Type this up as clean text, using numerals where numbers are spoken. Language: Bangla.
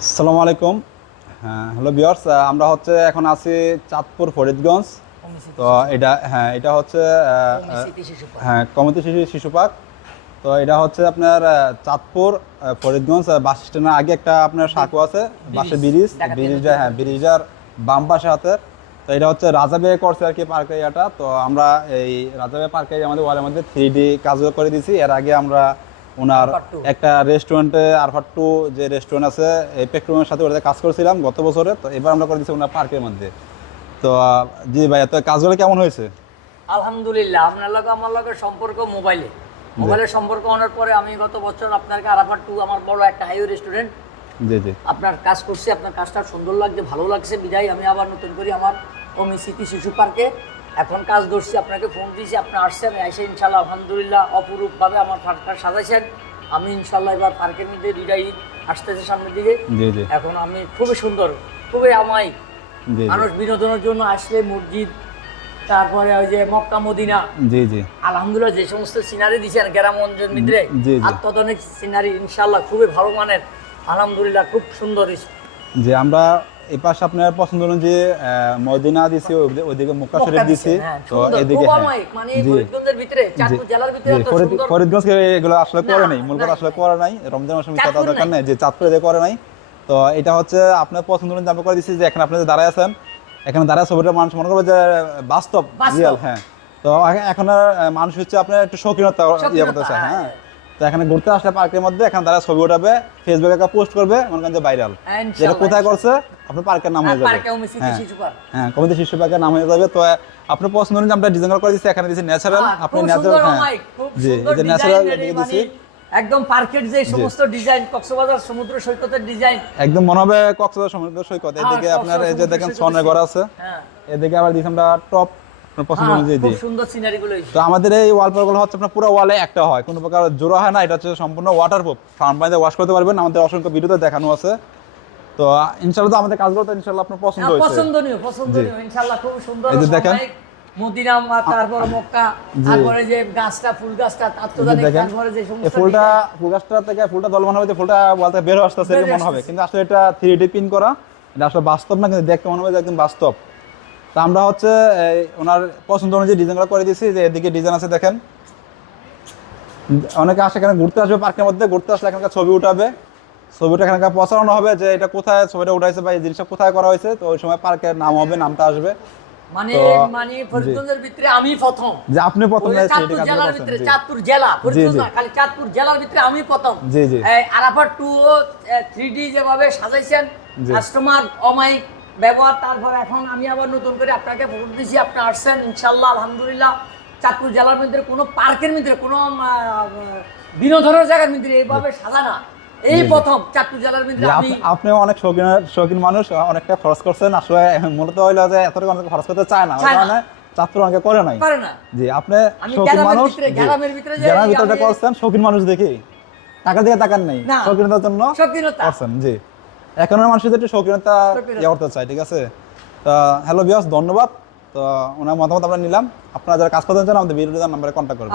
আসসালামু আলাইকুম। হ্যাঁ, হ্যালো ভিউয়ার্স, আমরা হচ্ছে এখন আছি চাঁদপুর ফরিদগঞ্জ। তো এটা হচ্ছে হ্যাঁ, কমিটি শিশু পার্ক। তো এটা হচ্ছে আপনার চাঁদপুর ফরিদগঞ্জ বাস স্ট্যান্ডের আগে একটা আপনার সাঁকো আছে, বাসে ব্রিজটা, হ্যাঁ ব্রিজটার বাম পাশে হাতে। তো এটা হচ্ছে রাজাবে করছে আর কি পার্ক এরিয়াটা। তো আমরা এই রাজাবে পার্ক এরিয়া আমাদের ওয়ালের মধ্যে 3D কাজও করে দিয়েছি। এর আগে আমরা ওনার একটা রেস্টুরেন্টে আরফার 2 যে রেস্টুরেন্ট আছে এই পেট্রোমের সাথে ওটাতে কাজ করেছিলাম গত বছরে। তো এবার আমরা করে দিচ্ছি ওনার পার্কের মধ্যে। তো জি ভাইয়া, তো কাজগুলো কেমন হয়েছে? আলহামদুলিল্লাহ, আপনার লগে আমার লগে সম্পর্ক মোবাইলের সম্পর্ক হওয়ার পরে আমি গত বছর আপনাকে আরাফাত 2 আমার বড় একটা হাইওয়ে রেস্টুরেন্ট জি জি আপনার কাজ করছি। আপনার কাজটা সুন্দর লাগছে, ভালো লাগছে, বিদায় আমি আবার নতুন করে আমার অমি স্মৃতি শিশু পার্কে এখন কাজ ধরছি। আপনাকে ফোন দিয়েছি, আপনি আসছেন, এসে ইনশাল্লাহ আলহামদুলিল্লাহ অপরূপভাবে আমার পার্কটা সাজাইছেন। আমি ইনশাল্লাহ এবার পার্কের মধ্যে বিদায় আসতেছে সামনের দিকে। জি জি এখন আমি খুবই সুন্দর, খুবই আমায় জি মানুষ বিনোদনের জন্য আসলে মসজিদ, তারপরে ওই যে মক্কা মদিনা, জি জি আলহামদুলিল্লাহ যে সমস্ত সিনারি দিচ্ছেন গ্রামগঞ্জের মধ্যে জি জি আত্মধনিক সিনারি ইনশাল্লাহ খুবই ভালো মানের, আলহামদুলিল্লাহ খুব সুন্দর। যে আমরা এই পাশে আপনার পছন্দ অনুযায়ী মদিনা দিছি, ওইদিকে মক্কা শরীফ দিছি। তো এদিকে মানে ফরিদগঞ্জের ভিতরে, চাঁদপুর জেলার ভিতরে এত সুন্দর। ফরিদগঞ্জকে এগুলো আসলে করে নাই, মূলত আসলে করে নাই, রমজান মাসে কথা দরকার নাই যে চাঁদপুরে দিয়ে করে নাই। তো এটা হচ্ছে আপনার পছন্দ অনুযায়ী আমরা করে দিছি। যে এখানে আপনি যে দাঁড়ায় আছেন, এখানে দাঁড়ায় ছবিটা মানুষ মনে করবে যে বাস্তব রিয়েল। হ্যাঁ, তো এখন মানুষ হচ্ছে আপনার একটু শৌখিনতা ইয়ে করতে চায়। হ্যাঁ, তো এখানে ঘুরতে আসলে পার্কের মধ্যে এখানে দাঁড়ায় ছবি উঠাবে, ফেসবুকে একটা পোস্ট করবে, মনে করেন যে ভাইরাল, যেটা কোথায় করছে আপনার পার্কের নাম হয়ে যাবে। হ্যাঁ, কমিটি শিশু পার্কের নাম হয়ে যাবে। তো আপনার পছন্দ অনুযায়ী আমরা ডিজাইন করে দিচ্ছি। এখানে দিচ্ছি ন্যাচারাল, আপনি ন্যাচারাল, হ্যাঁ জি, এই যে ন্যাচারাল দিকে দিচ্ছি একদম পার্কের যে সমস্ত ডিজাইন, কক্সবাজার সমুদ্র সৈকতের ডিজাইন একদম মনে হবে কক্সবাজার সমুদ্র সৈকত। এদিকে আপনার এই যে দেখেন সনের ঘর আছে, এদিকে আবার দিচ্ছি আমরা টপ পছন্দ অনুযায়ী দিই। খুব সুন্দর সিনারি গুলো। তো আমাদের এই ওয়ালপেপারগুলো হচ্ছে আপনার পুরো ওয়ালে একটা হয়, কোনো প্রকার জোড়া হয় না। এটা হচ্ছে সম্পূর্ণ ওয়াটারপ্রুফ, ফার্ম পানিতে ওয়াশ করতে পারবেন। আমাদের অসংখ্য ভিডিওতে দেখানো আছে। তো ইনশাআল্লাহ তো আমাদের কাজগুলো তো ইনশাআল্লাহ আপনার পছন্দ হয়েছে, পছন্দনীয় ইনশাআল্লাহ খুব সুন্দর। এই যে দেখেন মদিনা, তারপর মক্কা, তারপরে যে গাছটা, ফুল গাছটা, তারপরে যে সমস্ত ফুল গাছটা থেকে ফুলটা দল মনে হবে যে ফুলটা ওয়াল থেকে বের হয়ে আসতেছে এরকম মনে হবে, কিন্তু আসলে এটা 3D প্রিন্ট করা। এটা আসলে বাস্তব না, কিন্তু দেখতে মনে হবে যে একদম বাস্তব। তো আমরা হচ্ছে ওনার পছন্দ অনুযায়ী ডিজাইনগুলো করে দিয়েছি। যে এদিকে ডিজাইন আছে দেখেন, অনেকে আসে এখানে ঘুরতে আসবে, পার্কের মধ্যে ঘুরতে আসলে এখানকার ছবি উঠাবে, ছবিটা এখানকার প্রচারণা হবে যে এটা কোথায় ছবিটা উঠাইছে বা এই জিনিসটা কোথায় করা হয়েছে। তো ওই সময় পার্কের নাম হবে, নামটা আসবে। মানে ফরিদগঞ্জের ভিতরে আমি প্রথম, যে আপনি প্রথম চাঁদপুর জেলার ভিতরে, চাঁদপুর জেলা, ফরিদগঞ্জ না, খালি চাঁদপুর জেলার ভিতরে আমি প্রথম। জি জি আরাফাত 2 3D যেভাবে সাজাইছেন, কাস্টমার অমাইক ব্যবহার, তারপর এখন আমি আবার নতুন করে আপনাকে ফোন দিয়েছি, আপনি আসছেন ইনশাআল্লাহ আলহামদুলিল্লাহ। চাঁদপুর জেলার মধ্যে কোনো পার্কের মধ্যে, কোনো বিনোদনের জায়গার মধ্যে এইভাবে সাজানা এই প্রথম চাঁদপুর জেলার মধ্যে। আপনি অনেক শৌখিন মানুষ, অনেকটা খরচ করছেন। আসলে মূলত হইলো যে এতটুকু অনেক খরচ করতে চায় না, কারণে চাঁদপুর অনেকে করে নাই। জি, আপনি শৌখিন মানুষ, গ্রামের ভিতরে করছেন, শৌখিন মানুষ দেখি টাকার দিকে তাকান নাই, শৌখিনতার জন্য করছেন। জি, এখনের মানুষ একটু শৌখিনতা ইয়ে করতে চায়, ঠিক আছে। তো হ্যালো ভিউয়ার্স, ধন্যবাদ। তো ওনার মতামত আমরা নিলাম। আপনারা যারা কাজ করতে চান আমাদের ভিডিও নাম্বারে কন্ট্যাক্ট করবেন।